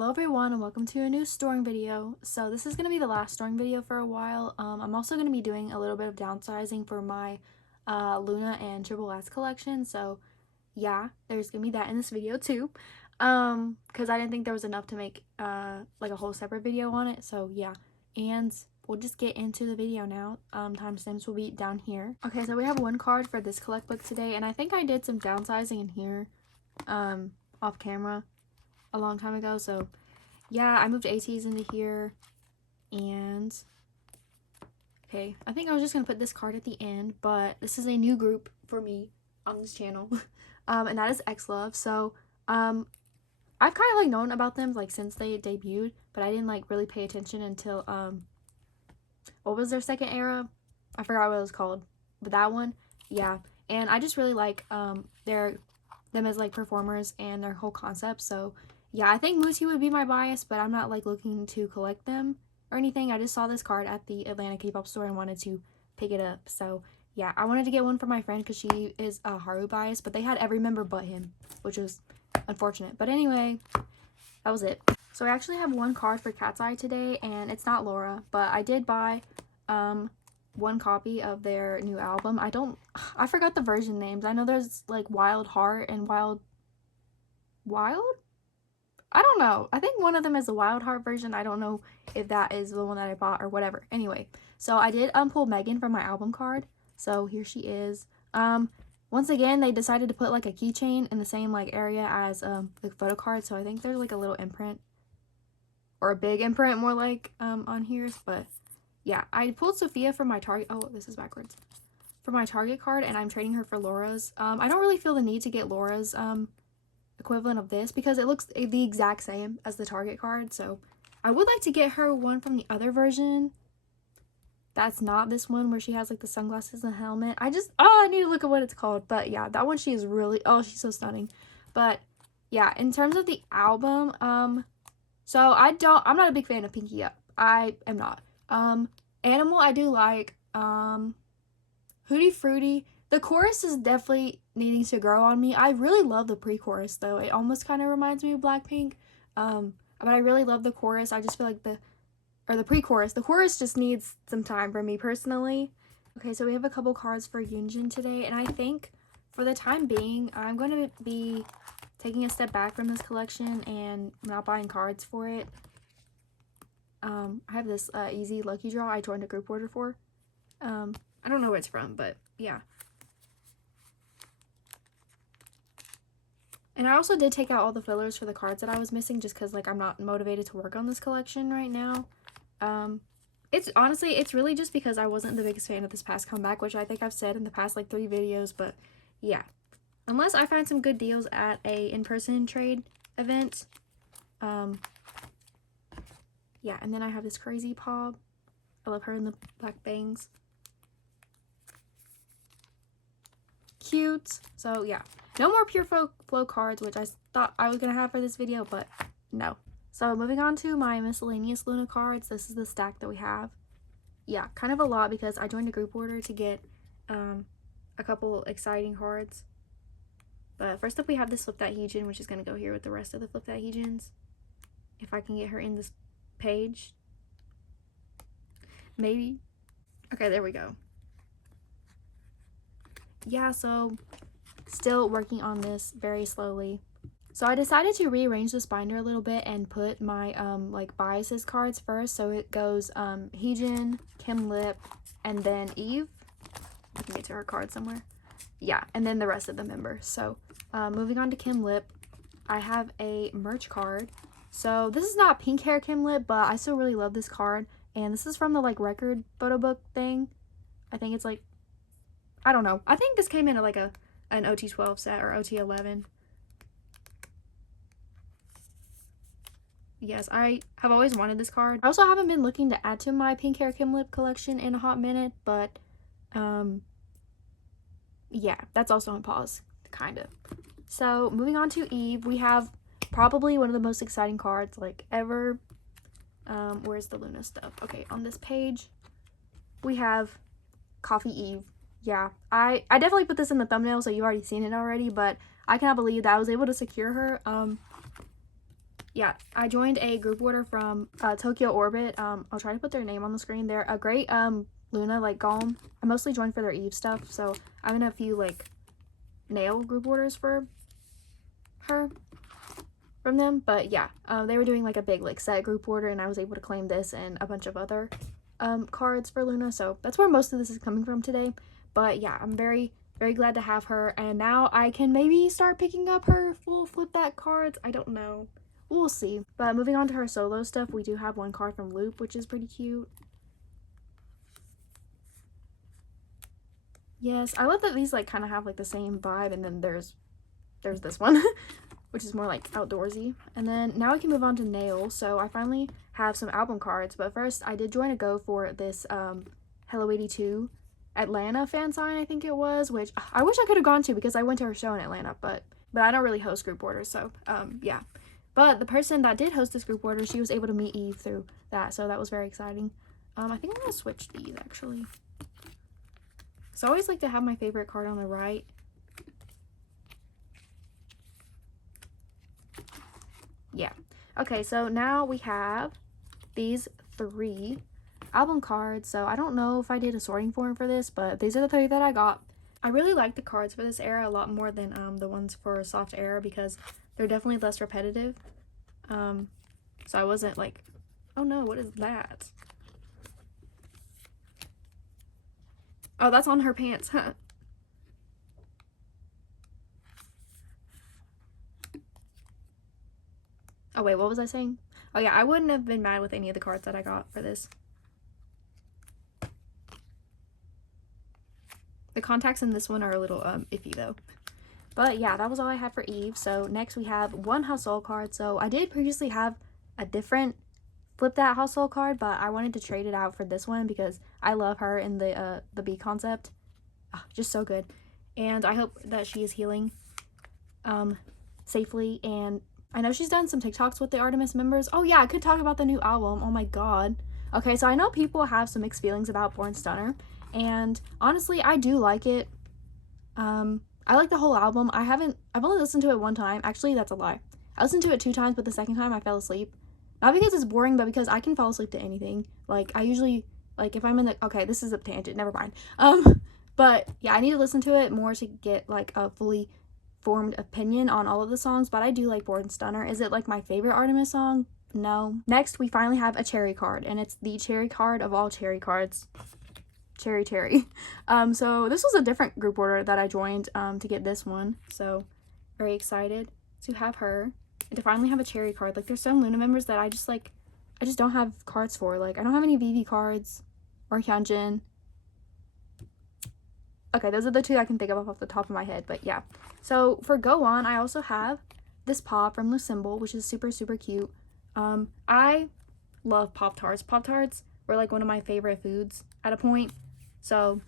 Hello everyone and welcome to a new storing video. So this is going to be the last storing video for a while. I'm also going to be doing a little bit of downsizing for my Luna and TripleS collection. So yeah, there's going to be that in this video too. Because I didn't think there was enough to make like a whole separate video on it. So yeah, and we'll just get into the video now. Timestamps will be down here. Okay, so we have one card for this collect book today, and I think I did some downsizing in here off camera a long time ago. So yeah, I moved ATs into here, and okay, I think I was just gonna put this card at the end, but this is a new group for me on this channel. And that is Xlov. So I've kind of like known about them like since they debuted, but I didn't like really pay attention until what was their second era? I forgot what it was called, but that one, yeah. And I just really like them as like performers and their whole concept. So yeah, I think Muti would be my bias, but I'm not like looking to collect them or anything. I just saw this card at the Atlanta K-pop store and wanted to pick it up. So yeah, I wanted to get one for my friend because she is a Haru bias, but they had every member but him, which was unfortunate. But anyway, that was it. So I actually have one card for Katseye today, and it's not Laura, but I did buy one copy of their new album. I forgot the version names. I know there's like Wild Heart and Wild? I don't know. I think one of them is the Wild Heart version. I don't know if that is the one that I bought or whatever. Anyway, so I did pull Megan from my album card. So here she is. Once again, they decided to put like a keychain in the same like area as the photo card. So I think there's like a little imprint or a big imprint more like on here. But yeah, I pulled Sophia from my Target. Oh, this is backwards. For my Target card, and I'm trading her for Laura's. I don't really feel the need to get Laura's equivalent of this because it looks the exact same as the Target card. So I would like to get her one from the other version that's not this one where she has like the sunglasses and helmet. I need to look at what it's called. But yeah, that one, she is really, she's so stunning. But yeah, in terms of the album, so I'm not a big fan of Pinky Up. I am not. Animal I do like. Hootie Fruity, the chorus is definitely needing to grow on me. I really love the pre-chorus though. It almost kind of reminds me of Blackpink. But I really love the chorus. I just feel like the pre-chorus. The chorus just needs some time for me personally. Okay, so we have a couple cards for Yoonjin today, and I think for the time being, I'm going to be taking a step back from this collection and not buying cards for it. I have this easy lucky draw I joined a group order for. I don't know where it's from, but yeah. And I also did take out all the fillers for the cards that I was missing just because like I'm not motivated to work on this collection right now. It's really just because I wasn't the biggest fan of this past comeback, which I think I've said in the past like 3 videos, but yeah. Unless I find some good deals at a in-person trade event. Yeah, and then I have this crazy Pob. I love her in the black bangs. Cute. So yeah, no more pure flow cards, which I thought I was gonna have for this video, but no. So moving on to my miscellaneous Luna cards. This is the stack that we have. Yeah, kind of a lot because I joined a group order to get a couple exciting cards. But first up we have this Txt Heejin, which is gonna go here with the rest of the Txt Heejins. If I can get her in this page, maybe. Okay, there we go. Yeah, so still working on this very slowly. So I decided to rearrange this binder a little bit and put my like biases cards first. So it goes Heejin, Kim Lip, and then Eve. I can get to her card somewhere. Yeah, and then the rest of the members. So moving on to Kim Lip, I have a merch card. So this is not pink hair Kim Lip, but I still really love this card. And this is from the like record photo book thing. I think it's like, I don't know. I think this came in at like an OT12 set or OT11. Yes, I have always wanted this card. I also haven't been looking to add to my pink hair Kim Lip collection in a hot minute, but yeah, that's also on pause, kind of. So moving on to Eve, we have probably one of the most exciting cards like ever. Where's the Luna stuff? Okay, on this page, we have Coffee Eve. Yeah, I definitely put this in the thumbnail, so you've already seen it already, but I cannot believe that I was able to secure her. yeah, I joined a group order from Tokyo Orbit. I'll try to put their name on the screen. They're a great Luna like Golem. I mostly joined for their Eve stuff, so I'm in a few like nail group orders for her from them. But yeah, they were doing like a big like set group order, and I was able to claim this and a bunch of other cards for Luna. So that's where most of this is coming from today. But yeah, I'm very glad to have her, and now I can maybe start picking up her full flip that cards. I don't know, we'll see. But moving on to her solo stuff, we do have one card from Loop, which is pretty cute. Yes, I love that these like kind of have like the same vibe, and then there's this one which is more like outdoorsy. And then now we can move on to nail. So I finally have some album cards, but first I did join a go for this Hello 82 Atlanta fan sign, I think it was, which I wish I could have gone to because I went to her show in Atlanta, but I don't really host group orders, so yeah. But the person that did host this group order, she was able to meet Eve through that, so that was very exciting. I think I'm gonna switch these actually. So I always like to have my favorite card on the right. Yeah. Okay, so now we have these 3 album cards. So I don't know if I did a sorting form for this, but these are the 3 that I got. I really like the cards for this era a lot more than the ones for soft era because they're definitely less repetitive. So I wasn't like, oh no, what is that? Oh, that's on her pants, huh? Oh wait, what was I saying? Oh yeah, I wouldn't have been mad with any of the cards that I got for this. The contacts in this one are a little iffy though. But yeah, that was all I had for Eve. So next we have one household card. So I did previously have a different flip that household card, but I wanted to trade it out for this one because I love her in the bee concept. Oh, just so good. And I hope that she is healing safely. And I know she's done some TikToks with the Artemis members. Oh yeah, I could talk about the new album. Oh my god. Okay, so I know people have some mixed feelings about Born Stunner, and honestly, I do like it. I like the whole album. I've only listened to it one time. Actually, that's a lie. I listened to it 2 times, but the second time I fell asleep. Not because it's boring, but because I can fall asleep to anything. Like, I usually, like, if I'm in the, okay, this is a tangent, never mind. But yeah, I need to listen to it more to get, like, a fully formed opinion on all of the songs, but I do like Born Stunner. Is it, like, my favorite Artemis song? No. Next, we finally have a cherry card, and it's the cherry card of all cherry cards. Cherry. So this was a different group order that I joined to get this one, so very excited to have her and to finally have a cherry card. Like, there's some Luna members that I just don't have cards for. Like, I don't have any Vivi cards or Hyunjin. Okay, those are the 2 I can think of off the top of my head, but yeah. So for Go On, I also have this pop from Lucymbol, which is super cute. I love Pop-Tarts. Pop-Tarts were like one of my favorite foods at a point. So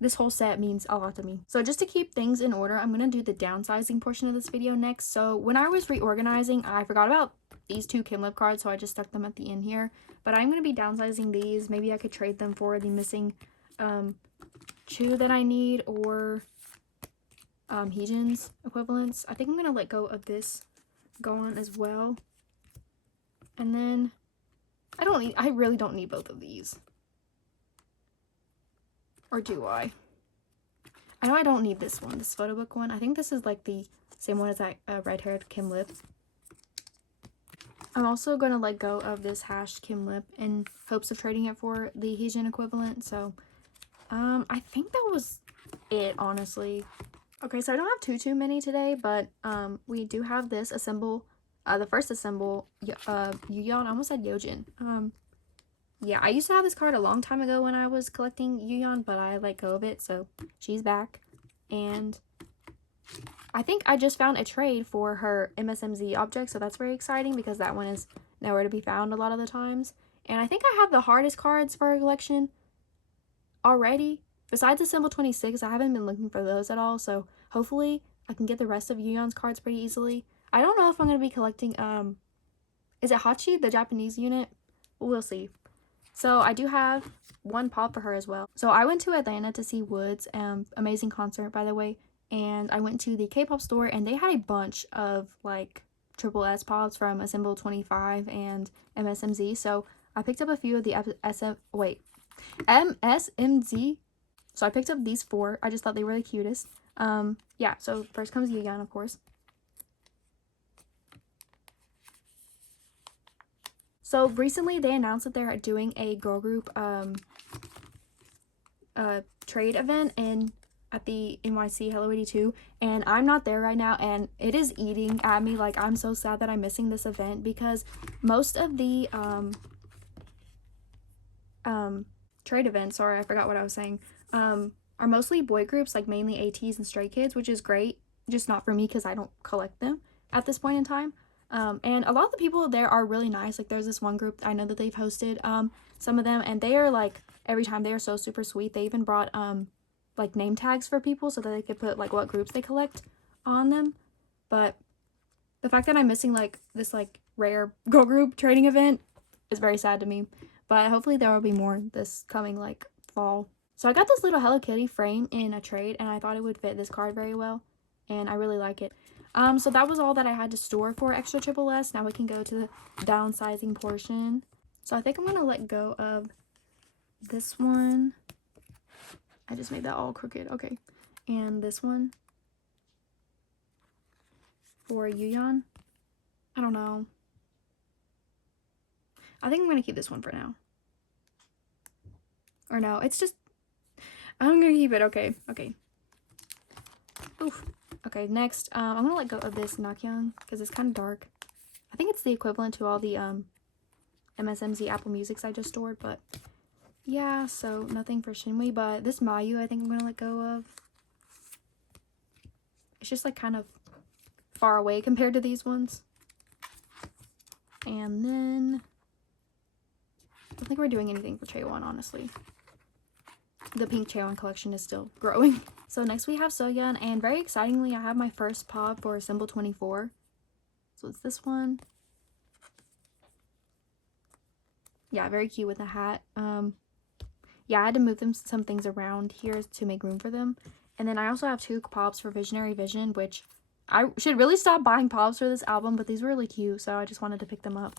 this whole set means a lot to me. So just to keep things in order, I'm going to do the downsizing portion of this video next. So when I was reorganizing, I forgot about these 2 Kimlip cards, so I just stuck them at the end here. But I'm going to be downsizing these. Maybe I could trade them for the missing Chuu that I need, or Heejin's equivalents. I think I'm going to let go of this Go On as well. And then I really don't need both of these. Or do I? I know I don't need this one, this photo book one. I think this is like the same one as that red-haired Kimlip. I'm also going to let go of this hashed Kimlip in hopes of trading it for the Heejin equivalent. So, I think that was it, honestly. Okay, so I don't have too many today, but we do have this assemble, the first assemble, Yuyeon. I almost said Yojin. Yeah, I used to have this card a long time ago when I was collecting Yuyeon, but I let go of it, so she's back. And I think I just found a trade for her MSMZ object, so that's very exciting because that one is nowhere to be found a lot of the times. And I think I have the hardest cards for her collection already. Besides the Symbol 26, I haven't been looking for those at all, so hopefully I can get the rest of Yuyeon's cards pretty easily. I don't know if I'm going to be collecting, is it Hachi, the Japanese unit? We'll see. So I do have one pop for her as well. So I went to Atlanta to see Woods, amazing concert by the way, and I went to the K-pop store and they had a bunch of like TripleS pops from Assemble 25 and MSMZ. So I picked up a few of the MSMZ. So I picked up these 4. I just thought they were the cutest. Yeah, so first comes Yuyan, of course. So recently they announced that they're doing a girl group trade event at the NYC Hello 82, and I'm not there right now, and it is eating at me. Like, I'm so sad that I'm missing this event, because most of the trade events, sorry, I forgot what I was saying, are mostly boy groups, like mainly ATs and Stray Kids, which is great, just not for me because I don't collect them at this point in time. And a lot of the people there are really nice. Like, there's this one group I know that they've hosted some of them, and they are like, every time they are so super sweet. They even brought like name tags for people so that they could put like what groups they collect on them. But the fact that I'm missing like this like rare girl group trading event is very sad to me. But hopefully there will be more this coming like fall. So I got this little Hello Kitty frame in a trade, and I thought it would fit this card very well, and I really like it. So that was all that I had to store for extra TripleS. Now we can go to the downsizing portion. So I think I'm gonna let go of this one. I just made that all crooked. Okay. And this one for Yuyan. I don't know. I think I'm going to keep this one for now. Or no, it's just... I'm going to keep it. Okay. Okay. Oof. Okay, next, I'm going to let go of this Nakyung because it's kind of dark. I think it's the equivalent to all the MSMZ Apple Musics I just stored, but... yeah, so nothing for Shinwi, but this Mayu I think I'm gonna let go of. It's just like kind of far away compared to these ones. And then I don't think we're doing anything for Chaewon, honestly. The pink Chaewon collection is still growing. So next we have Soyeon, and very excitingly I have my first pop for Symbol 24. So it's this one. Yeah, very cute with a hat. Yeah, I had to move some things around here to make room for them. And then I also have 2 pops for Visionary Vision, which I should really stop buying pops for this album, but these were really cute, so I just wanted to pick them up.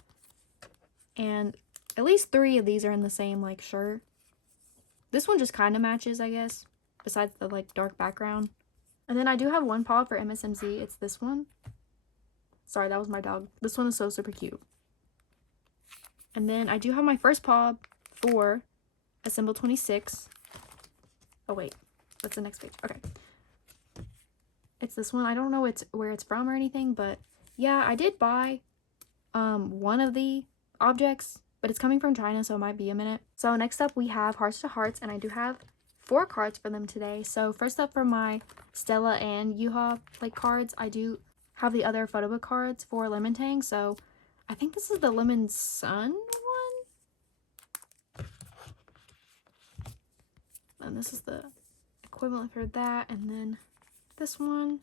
And at least 3 of these are in the same, like, shirt. This one just kind of matches, I guess, besides the, like, dark background. And then I do have 1 pop for MSMZ. It's this one. Sorry, that was my dog. This one is so super cute. And then I do have my first pop for Assemble 26. Oh wait, that's the next page. Okay, it's this one. I don't know where it's from or anything, but yeah, I did buy one of the objects, but it's coming from China, so it might be a minute. So next up we have Hearts to Hearts, and I do have 4 cards for them today. So first up, for my Stella and Yuha like cards, I do have the other photo book cards for Lemon Tang. So I think this is the Lemon Sun one. And this is the equivalent for that. And then this one.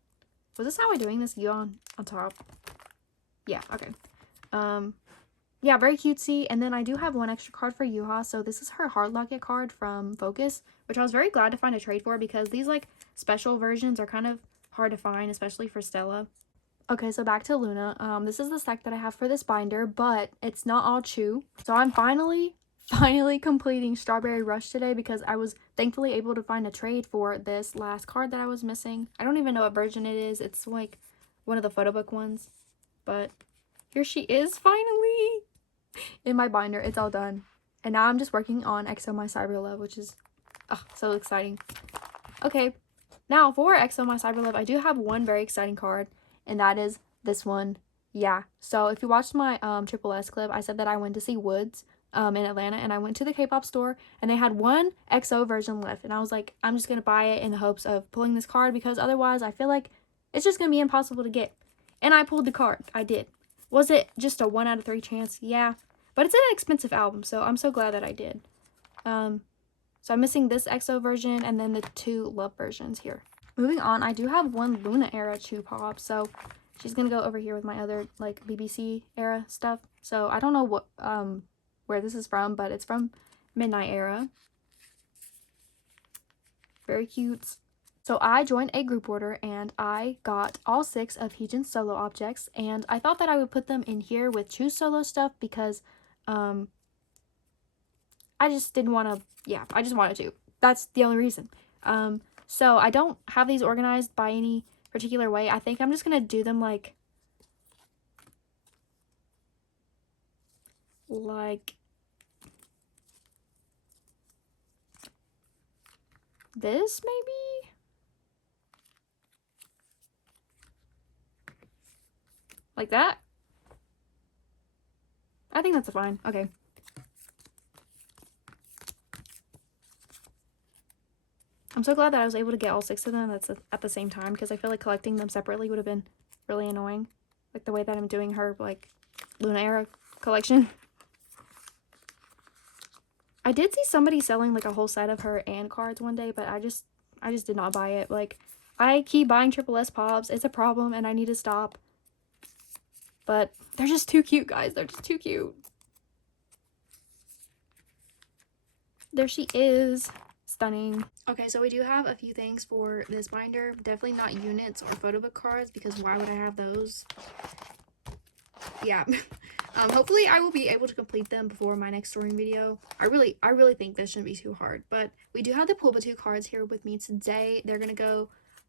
Was this how we're doing this? You on top. Yeah, okay. Yeah, very cutesy. And then I do have 1 extra card for Yuha. So this is her Heart Locket card from Focus, which I was very glad to find a trade for, because these like special versions are kind of hard to find, especially for Stella. Okay, so back to Luna. This is the stack that I have for this binder, but it's not all Chuu. So I'm finally completing Strawberry Rush today, because I was thankfully able to find a trade for this last card that I was missing. I don't even know what version it is. It's like one of the photo book ones, but here she is finally in my binder. It's all done, and now I'm just working on XO My Cyber Love, which is so exciting. Okay, now for XO My Cyber Love, I do have 1 very exciting card, and that is this one. Yeah, so if you watched my TripleS clip, I said that I went to see Woods in Atlanta, and I went to the K-pop store, and they had 1 XO version left, and I was like, I'm just gonna buy it in the hopes of pulling this card, because otherwise I feel like it's just gonna be impossible to get. And I pulled the card. I did. Was it just a 1 out of 3 chance? Yeah, but it's an expensive album, so I'm so glad that I did. So I'm missing this XO version and then the 2 Love versions here. Moving on, I do have 1 Luna era Chuu pop, so she's gonna go over here with my other like BBC era stuff. So I don't know what where this is from, but it's from Midnight Era. Very cute. So I joined a group order and I got all 6 of Heejin's solo objects, and I thought that I would put them in here with Chuu's solo stuff because I just didn't want to, yeah, I just wanted to. That's the only reason. So I don't have these organized by any particular way. I think I'm just going to do them like this, maybe? Like that? I think that's fine. Okay. I'm so glad that I was able to get all 6 of them at the same time, because I feel like collecting them separately would have been really annoying. Like the way that I'm doing her, like, Luna era collection. I did see somebody selling like a whole set of her and cards one day, but I just did not buy it. Like, I keep buying TripleS pops. It's a problem and I need to stop. But they're just too cute, guys. They're just too cute. There she is. Stunning. Okay, so we do have a few things for this binder. Definitely not units or photo book cards, because why would I have those? Yeah. Hopefully I will be able to complete them before my next storing video. I really think this shouldn't be too hard. But we do have the Pull-Two cards here with me today. They're gonna go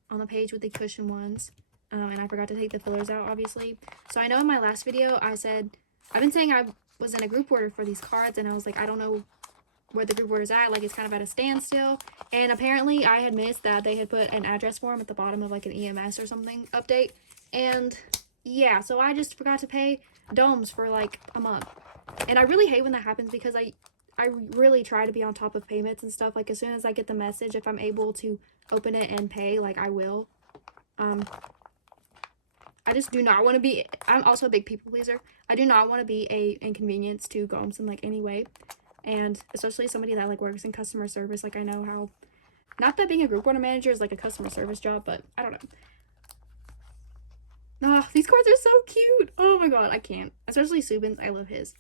on the page with the cushion ones. And I forgot to take the fillers out, obviously. So I know in my last video I said, I've been saying I was in a group order for these cards, and I was like, I don't know where the group order's at. Like, it's kind of at a standstill. And apparently I had missed that they had put an address form at the bottom of like an EMS or something update. And yeah, so I just forgot to pay domes for like a month. And I really hate when that happens, because I really try to be on top of payments and stuff. Like, as soon as I get the message, if I'm able to open it and pay, like, I will. I just do not want to be, I'm also a big people pleaser. I do not want to be a inconvenience to Gomes in like any way. And especially somebody that like works in customer service. Like, I know how, not that being a group order manager is like a customer service job, but I don't know. Ah, these cards are so cute. Oh my god, I can't. Especially Subin's. I love his.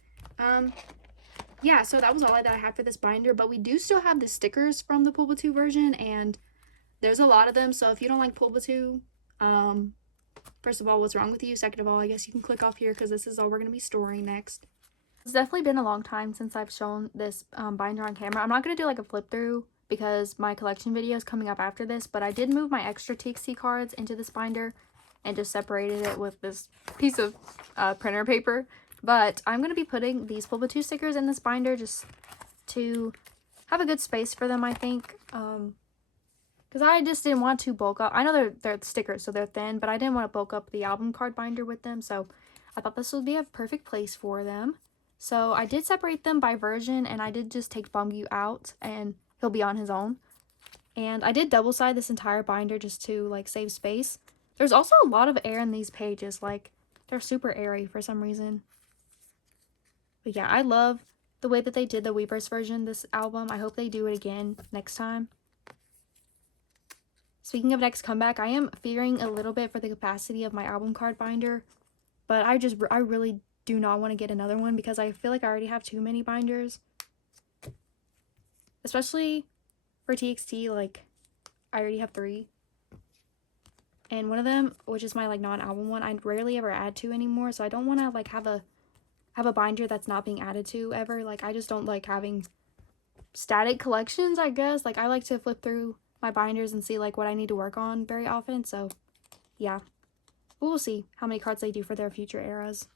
Yeah, so that was all that I had for this binder, but we do still have the stickers from the Pull-Two version, and there's a lot of them. So if you don't like Pull-Two, first of all, what's wrong with you? Second of all, I guess you can click off here, because this is all we're going to be storing next. It's definitely been a long time since I've shown this binder on camera. I'm not going to do like a flip through because my collection video is coming up after this, but I did move my extra Txt cards into this binder and just separated it with this piece of printer paper. But I'm going to be putting these Pull-Two stickers in this binder just to have a good space for them, I think. Because I just didn't want to bulk up. I know they're stickers, so they're thin, but I didn't want to bulk up the album card binder with them. So I thought this would be a perfect place for them. So I did separate them by version, and I did just take Bumgu out, and he'll be on his own. And I did double side this entire binder just to like save space. There's also a lot of air in these pages. Like, they're super airy for some reason. But yeah, I love the way that they did the Weverse version this album. I hope they do it again next time. Speaking of next comeback, I am fearing a little bit for the capacity of my album card binder. But I really do not want to get another one, because I feel like I already have too many binders. Especially for TXT, like, I already have 3. And one of them, which is my like non-album one, I rarely ever add to anymore. So I don't want to like have a binder that's not being added to ever. Like, I just don't like having static collections, I guess. Like, I like to flip through my binders and see like what I need to work on very often. So yeah, we'll see how many cards they do for their future eras.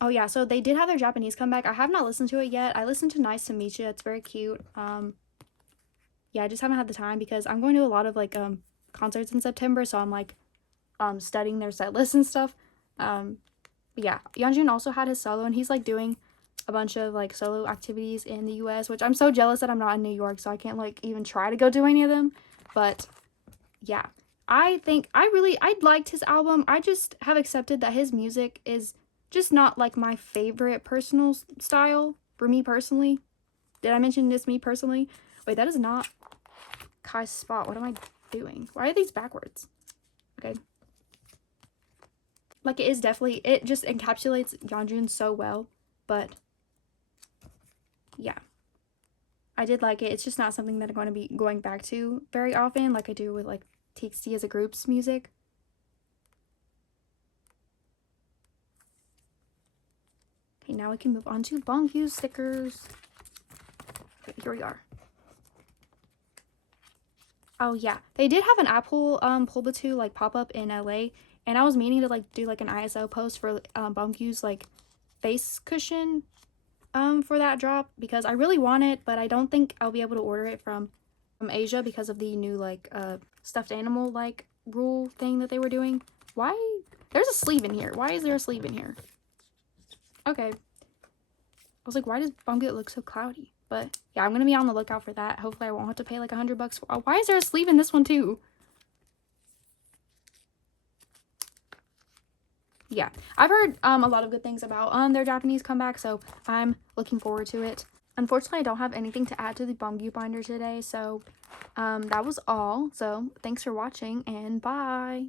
Oh yeah, so they did have their Japanese comeback. I have not listened to it yet. I listened to Nice to Meet Ya. It's very cute. Yeah, I just haven't had the time because I'm going to a lot of like concerts in September, so I'm like studying their set list and stuff. But yeah, Yeonjun also had his solo, and he's like doing a bunch of like solo activities in the US, which I'm so jealous that I'm not in New York, so I can't like even try to go do any of them. But yeah, I think I liked his album. I just have accepted that his music is just not like my favorite personal style for me personally. Did I mention this me personally? Wait, that is not Kai's spot. What am I doing? Why are these backwards? Okay. Like, it is definitely, it just encapsulates Yeonjun so well. But yeah, I did like it. It's just not something that I'm going to be going back to very often like I do with like Txt as a group's music. Okay, now we can move on to Bongyu stickers. Okay, here we are. Oh yeah, they did have an Apple Pulba like pop up in LA, and I was meaning to like do like an ISO post for Bonkyu's like face cushion for that drop because I really want it, but I don't think I'll be able to order it from Asia because of the new like stuffed animal like rule thing that they were doing. Why? There's a sleeve in here. Why is there a sleeve in here? Okay. I was like, why does Bongyu look so cloudy? But yeah, I'm gonna be on the lookout for that. Hopefully I won't have to pay like $100 for. Why is there a sleeve in this one too? Yeah, I've heard a lot of good things about their Japanese comeback, so I'm looking forward to it. Unfortunately, I don't have anything to add to the Bongyu binder today, so that was all. So thanks for watching, and bye!